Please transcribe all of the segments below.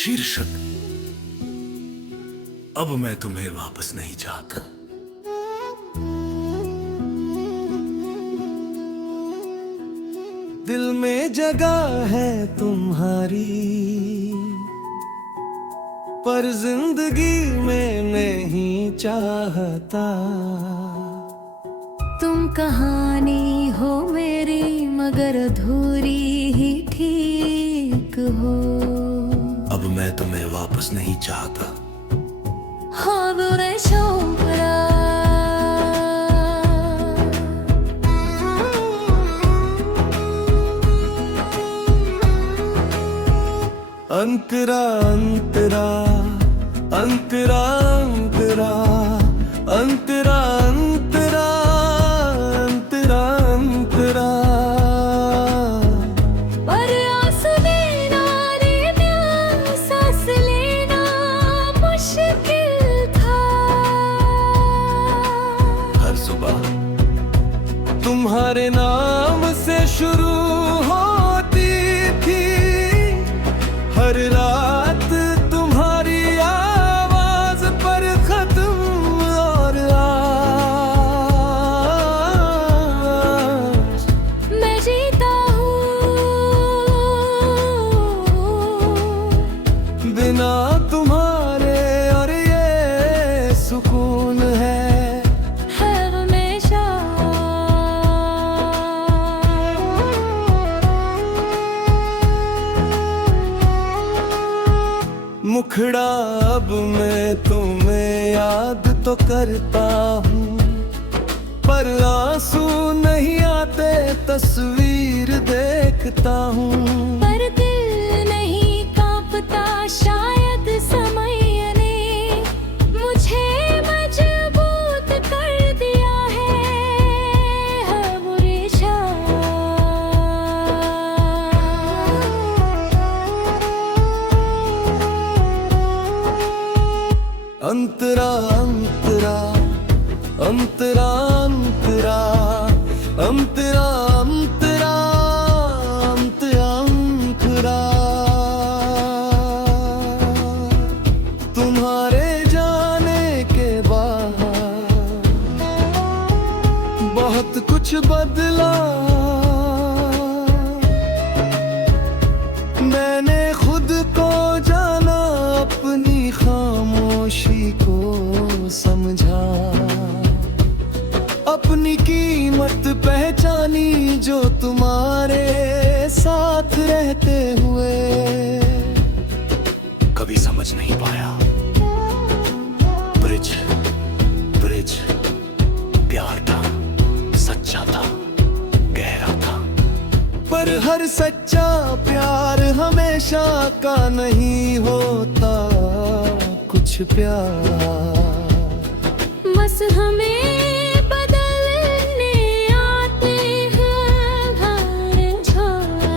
शीर्षक अब मैं तुम्हें वापस नहीं चाहता। दिल में जगह है तुम्हारी, पर जिंदगी में नहीं चाहता। तुम कहानी हो मेरी, मगर अधूरी ही ठीक हो। अब मैं तुम्हें वापस नहीं चाहता। हाँ बुरे शोभरा अंतरा अंतरा अंतरा अंतरा अंतरा अंतरा अंतरा अंतरा। पर आस देना लेना, सांस लेना मुश्किल था। हर सुबह तुम्हारे नाम से शुरू होती थी, हर रात तुम्हारी आवाज पर खत्म। और आज मैं जीता हूँ बिना तुम्हारे, और ये सुकून है हमेशा। मुखड़ा अब मैं तुम्हें याद तो करता हूँ, पर आंसू नहीं आते तस्वीर देखता हूँ। पर दिल नहीं कांपता, शायद समय ने मुझे मजबूत कर दिया है बुरी शाम। अंतरा अंतरा अंतरा अंतरा अंतरा अंतरा अंतरा अंतरा। तुम्हारे जाने के बाद बहुत कुछ बदला। मैंने खुद को जाना, अपनी खामोशी को समझा, अपनी कीमत पहचानी जो तुम्हारे साथ रहते हुए कभी समझ नहीं पाया। ब्रिज ब्रिज प्यार था, सच्चा था, गहरा था। पर हर सच्चा प्यार हमेशा का नहीं होता। कुछ प्यार बस हमें बदलने आते हैं हर झोंका।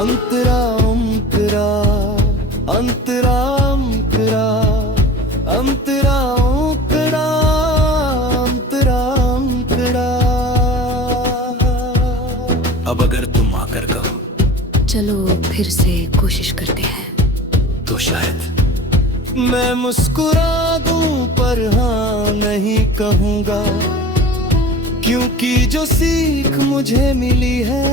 अंतरा अंतरा अंतरा अंतरा अंतरा अंतरा अंतरा अंतरा। अब अगर तुम आकर कहो चलो फिर से कोशिश करते हैं, तो शायद मैं मुस्कुरा दूं, पर हाँ नहीं कहूँगा, क्योंकि जो सीख मुझे मिली है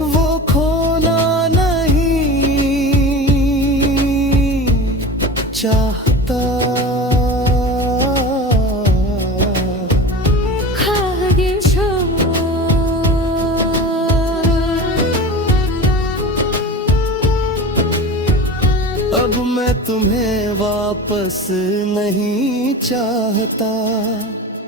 वो खोना नहीं चाहता। अब मैं तुम्हें वापस नहीं चाहता,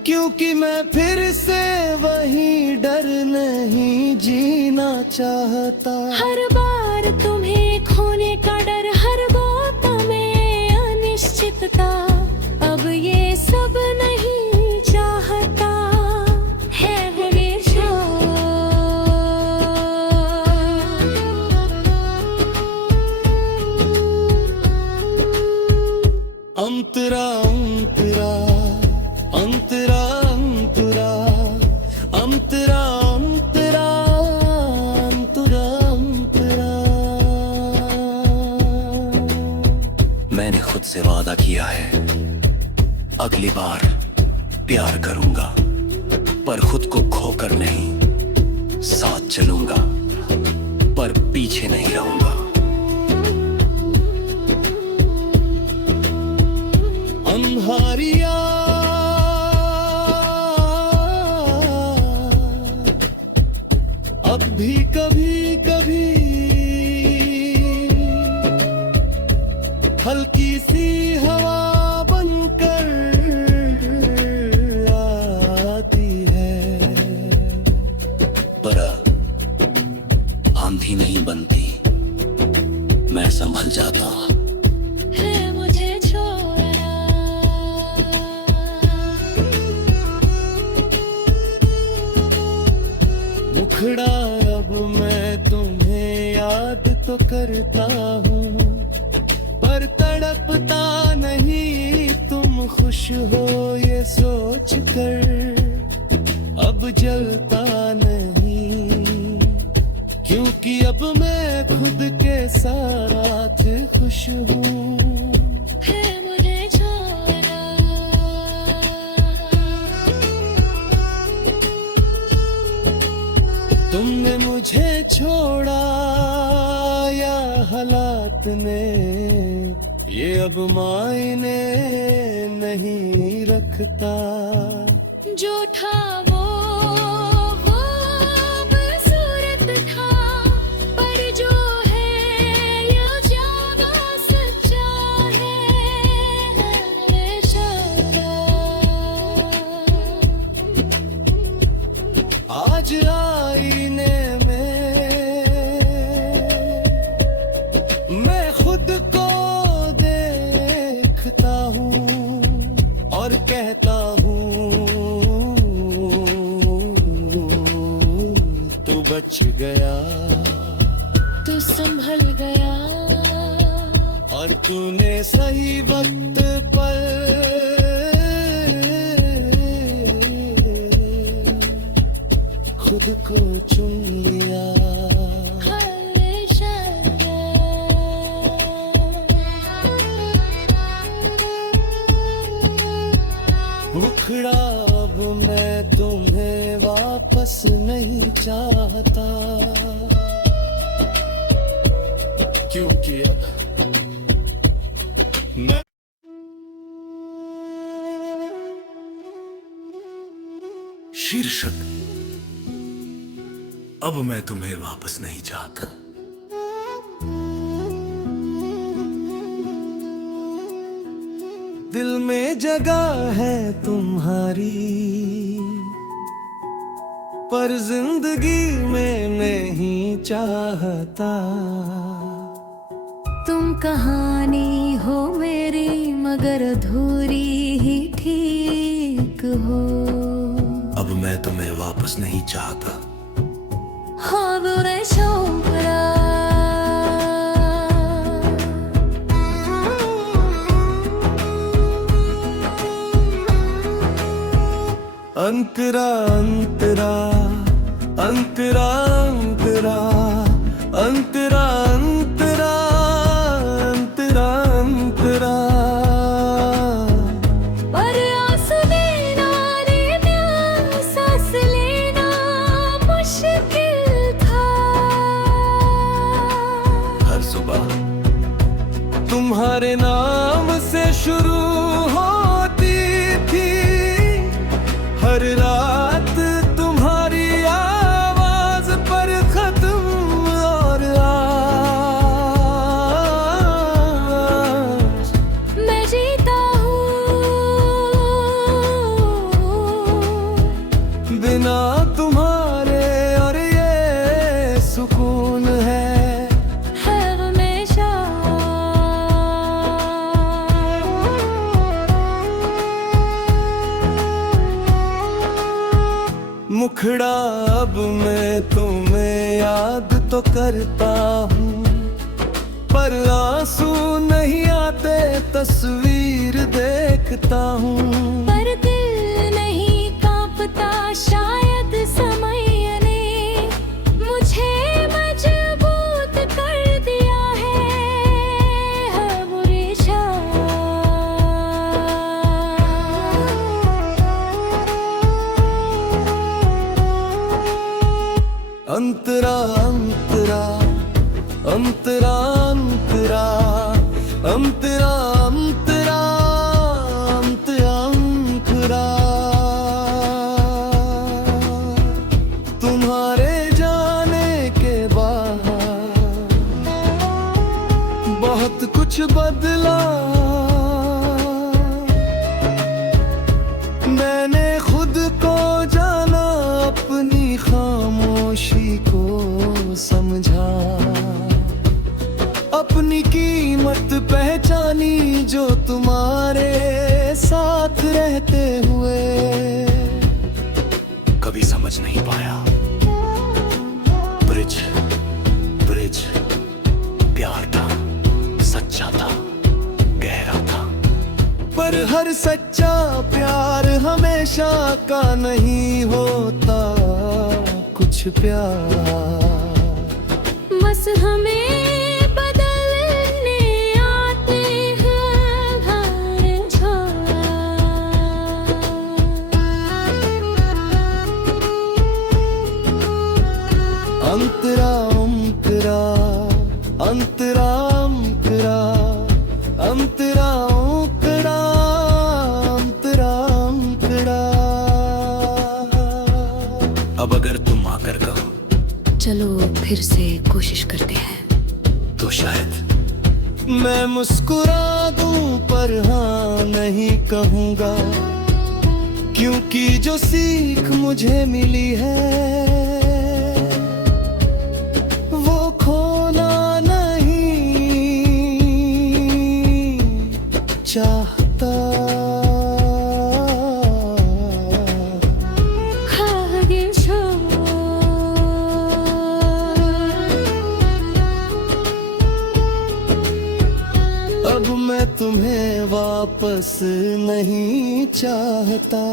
क्योंकि मैं फिर से वही डर नहीं जीना चाहता। हर बार तुम्हें खोने का डर, हर बात में अनिश्चितता। अब ये सब नहीं चाहता है हमेशा। अंतरा अंतरा अंतरा अंतरा मैंने खुद से वादा किया है, अगली बार प्यार करूंगा, पर खुद को खोकर नहीं, साथ चलूंगा पर पीछे नहीं रहूंगा। अंधारिया अब भी कभी कभी हल्की सी हवा बनकर आती है, पर आंधी नहीं बनती, मैं संभल जाता हूँ। है मुझे छोड़ना, मुखड़ा अब मैं तुम्हें याद तो करता हूँ, पर तड़पता नहीं, तुम खुश हो ये सोच कर अब जलता नहीं, क्योंकि अब मैं खुद के साथ खुश हूँ। है मुझे छोड़ना, तुमने मुझे छोड़ा या हालात ने, ये अब मायने नहीं रखता। जो था वो बदसूरत था, पर जो है ये ज्यादा सच्चा है शरा। आज आईने में मैं खुद को देखता हूँ और कहता हूँ तू बच गया, तू संभल गया, और तूने सही वक्त पर खुद को चुन लिया। मुखड़ा अब मैं तुम्हें वापस नहीं चाहता, क्योंकि अब मैं शीर्षक अब मैं तुम्हें वापस नहीं चाहता। दिल में जगह है तुम्हारी, पर जिंदगी में नहीं चाहता। तुम कहानी हो मेरी, मगर अधूरी ही ठीक हो। अब मैं तुम्हें वापस नहीं चाहता। हाँ बुरे छोड़ा, अंतरा अंतरा अंतरा अंतरा अंतरा अंतरा अंतरा अंतरा, पर आस देना लेना, सांस लेना मुश्किल था। हर सुबह तुम्हारे नाम से शुरू होती थी, हर रात तुम्हारी आवाज पर खत्म, और आज मैं जीता हूँ बिना तुम्हारे, और ये सुकून है हमेशा। मुखड़ा अब मैं तुम्हें याद तो करता हूँ, पर आंसू नहीं आते, तस्वीर देखता हूँ। पर दिल नहीं कांपता, शायद समय ने मुझे मजबूत कर दिया है बुरी शा। तुम्हारे साथ रहते हुए। कभी समझ नहीं पाया, ब्रिज ब्रिज प्यार था, सच्चा था, गहरा था। पर हर सच्चा प्यार हमेशा का नहीं होता। कुछ प्यार बस हमें बदलने आते हैं हर छोर। अंतरा अंतरा अंतरा अंतरा अंतरा अंतरा अंतरा अंतरा। अब अगर तुम आकर कहो चलो फिर से कोशिश करते हैं, तो शायद मैं मुस्कुरा दूं पर हाँ नहीं कहूँगा। क्योंकि जो सीख मुझे मिली है वो खोना नहीं चाहता। अब मैं तुम्हें वापस नहीं चाहता।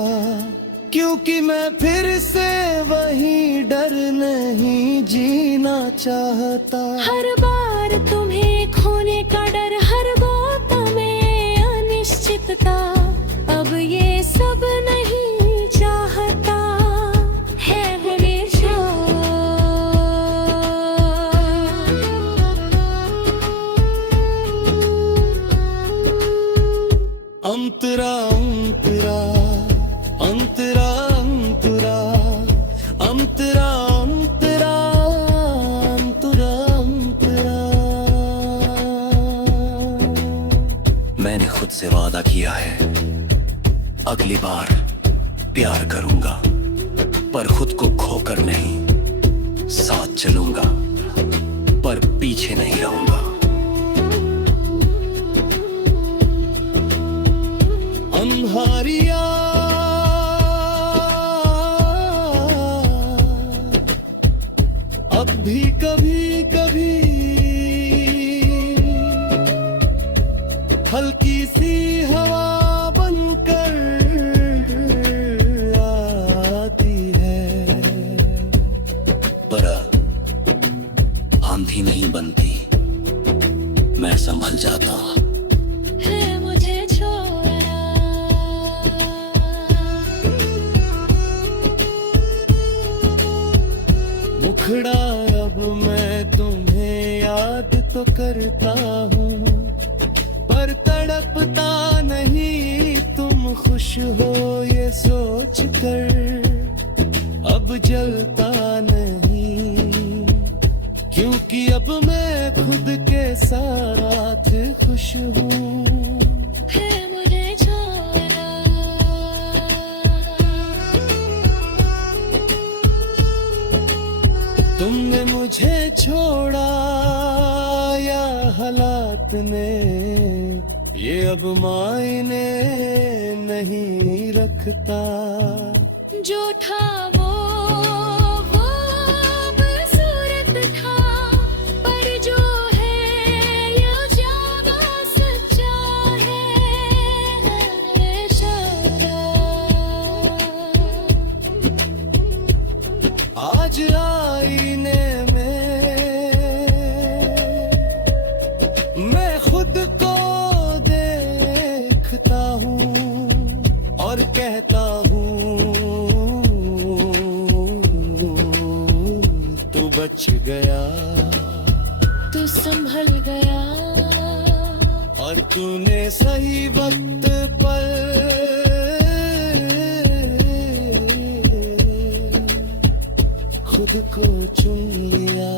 क्योंकि मैं फिर से वही डर नहीं जीना चाहता। हर बार तुम्हें खोने का डर, हर बात में अनिश्चितता। अब ये सब नहीं चाहता है हमेशा। अंतरा अंतरा अंतरा अंतरा अंतरा अंतरा अंतरा अंतरा। मैंने खुद से वादा किया है, अगली बार प्यार करूंगा, पर खुद को खोकर नहीं, साथ चलूंगा पर पीछे नहीं रहूंगा। अंधारिया अब भी कभी कभी हल्की सी हवा बनकर आती है। पर आंधी नहीं बनती, मैं संभल जाता हूँ। है मुझे छोड़ना, मुखड़ा अब मैं तुम्हें याद तो करता हूँ, पर तड़पता नहीं तुम खुश हो ये सोच कर। अब जलता नहीं क्योंकि अब मैं खुद के साथ खुश हूँ। है मुझे छोड़ना, तुमने मुझे छोड़ा या हालात ने, ये अब मायने नहीं रखता। जो था वो बसूरत था, पर जो है ये ज्यादा सच्चा है शरा। आज आईने में मैं खुद को देखता हूँ और कहता हूँ तू बच गया, तू संभल गया, और तूने सही वक्त पर खुद को चुन लिया।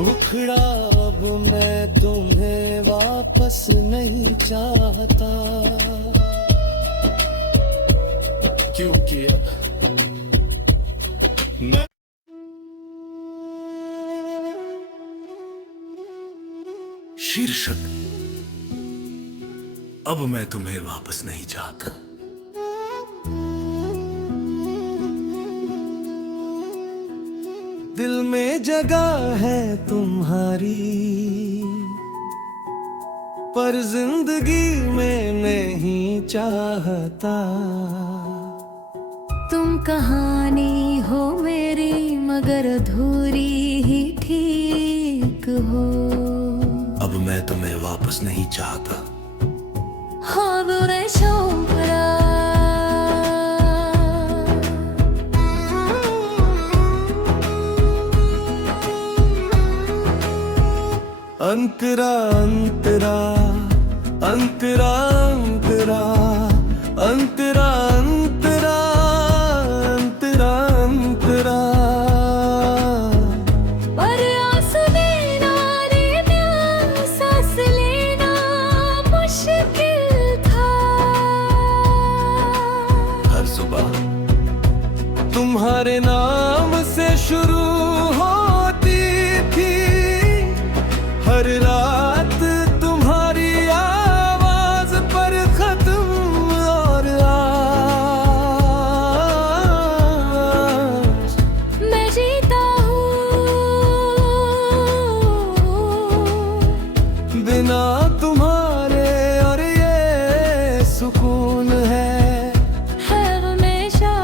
मुखड़ा अब मैं तुम्हें वापस नहीं चाहता, क्योंकि अब मैं शीर्षक अब मैं तुम्हें वापस नहीं चाहता। दिल में जगह है तुम्हारी, पर जिंदगी में नहीं चाहता। तुम कहानी हो मेरी मगर अधूरी ही ठीक हो। अब मैं तुम्हें वापस नहीं चाहता। हाँ बुरे शोभरा अंतरा अंतरा अंतरा अंतरा अंतरा अंतरा अंतरा अंतरा। पर आस देना लेना सांस लेना मुश्किल था। हर सुबह तुम्हारे नाम से शुरू होती थी, हर रात तुम्हारी आवाज पर खत्म। और आज मैं जीता हूँ बिना तुम्हारे, और ये सुकून है हमेशा।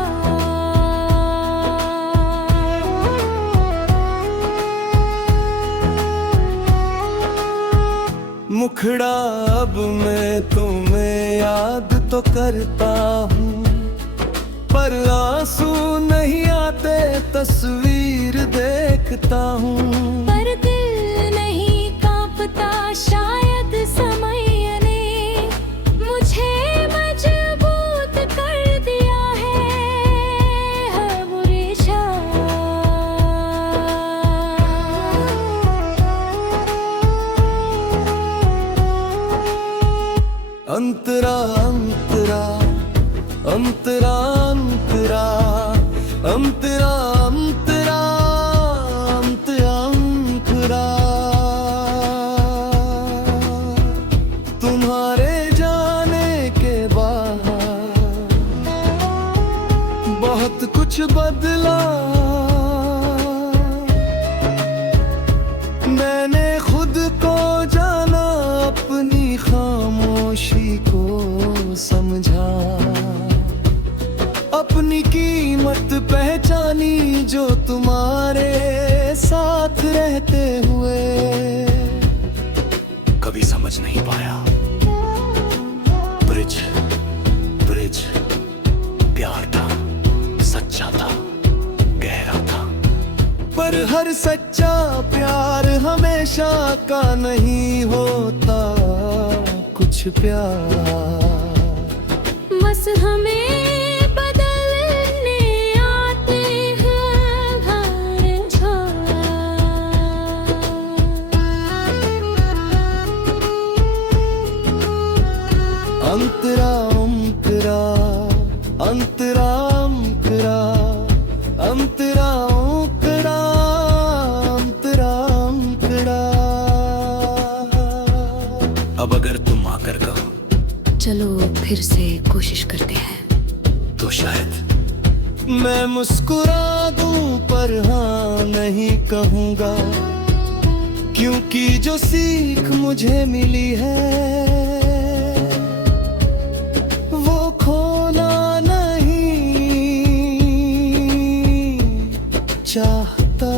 मुखड़ा अब मैं तुम्हें याद तो करता हूँ, पर आंसू नहीं आते तस्वीर देखता हूँ। पर दिल नहीं कांपता शायद समय ने मुझे मजबूत कर दिया है बुरी शाम। अंतरा अंतरा अंतरा अंतरा अंतरा अंतरा अंतरा अंतरा। तुम्हारे जाने के बाद बहुत कुछ बदला। मैंने खुद को जाना, अपनी खामोशी को समझा, अपनी कीमत पहचानी जो तुम्हारे साथ रहते हुए। कभी समझ नहीं पाया। ब्रिज ब्रिज प्यार था, सच्चा था, गहरा था। पर हर सच्चा प्यार हमेशा का नहीं होता। कुछ प्यार बस हमें बदलने आते हैं हर झोल। अंतरा अंतरा अंतरा अंतरा अंतरा अंतरा अंतरा अंतरा। अब अगर तुम आकर कहो चलो फिर से कोशिश करते हैं, तो शायद मैं मुस्कुरा दूं, पर हाँ नहीं कहूँगा, क्योंकि जो सीख मुझे मिली है वो खोना नहीं चाहता।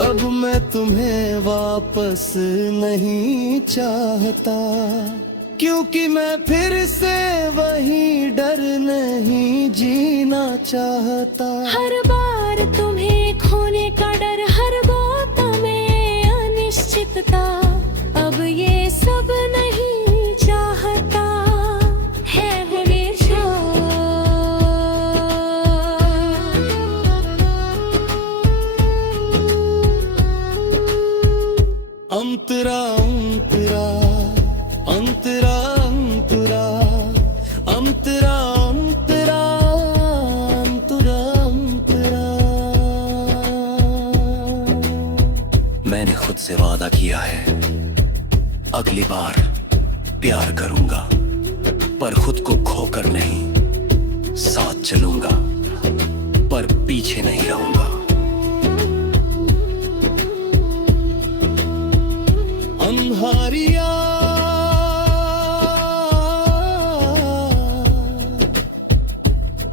अब मैं तुम्हें वापस नहीं चाहता, क्योंकि मैं फिर से वही डर नहीं जीना चाहता। हर बार तुम्हें खोने का डर, हर बात में अनिश्चितता। अब ये सब नहीं चाहता है हमेशा। अंतरा अंतरा अंतरा अंतरा मैंने खुद से वादा किया है, अगली बार प्यार करूंगा, पर खुद को खोकर नहीं, साथ चलूंगा, पर पीछे नहीं रहूंगा। अंधारिया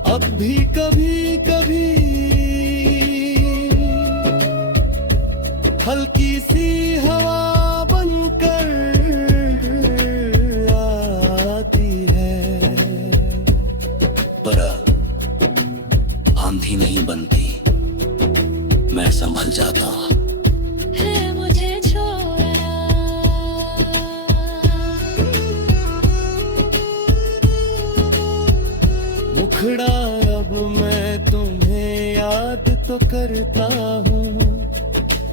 अब भी कभी कभी हल्की सी हवा बनकर आती है, पर आंधी नहीं बनती, मैं संभल जाता हूँ। है मुझे छोड़ना, मुखड़ा अब मैं तुम्हें याद तो करता हूँ,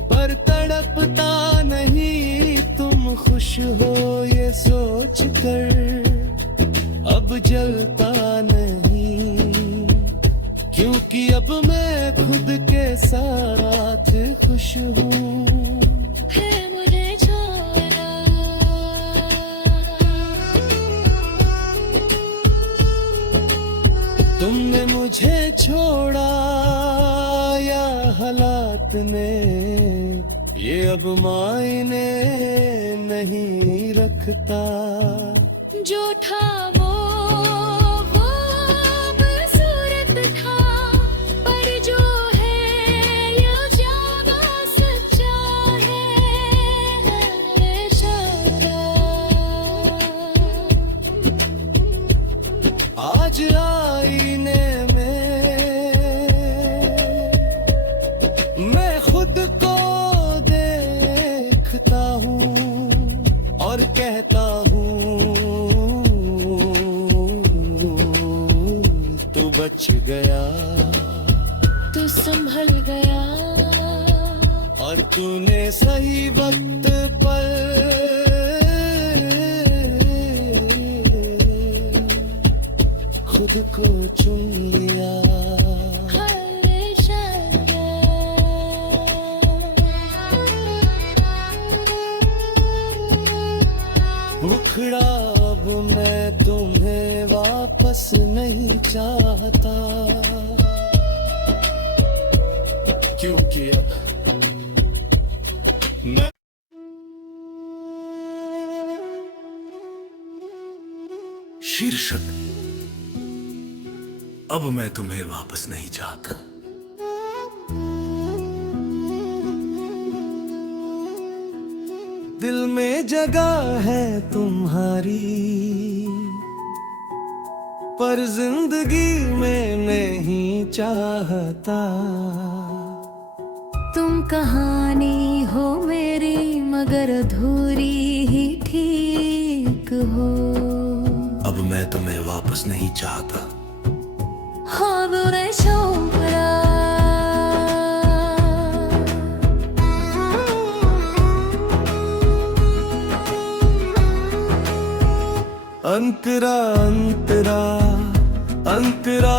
पर तड़पता नहीं, तुम खुश हो ये सोच कर अब जलता नहीं, क्योंकि अब मैं खुद के साथ खुश हूँ। है मुझे छोड़ना, तुमने मुझे छोड़ा या हालात ने, ये अब मायने नहीं रखता। जो था वो बदसूरत था, पर जो है ये ज्यादा सच्चा है शरा। आज आईने में मैं खुद को देखता हूँ और कहता हूँ तू बच गया, तू संभल गया, और तूने सही वक्त पर खुद को चुन लिया। मुखड़ा अब मैं तुम्हें वापस नहीं चाहता, क्योंकि अब मैं शीर्षक, अब मैं तुम्हें वापस नहीं चाहता। दिल में जगह है तुम्हारी, पर जिंदगी में नहीं चाहता। तुम कहानी हो मेरी, मगर अधूरी ही ठीक हो। अब मैं तुम्हें वापस नहीं चाहता। हाँ बुरे छोड़ा, अंतरा अंतरा अंतरा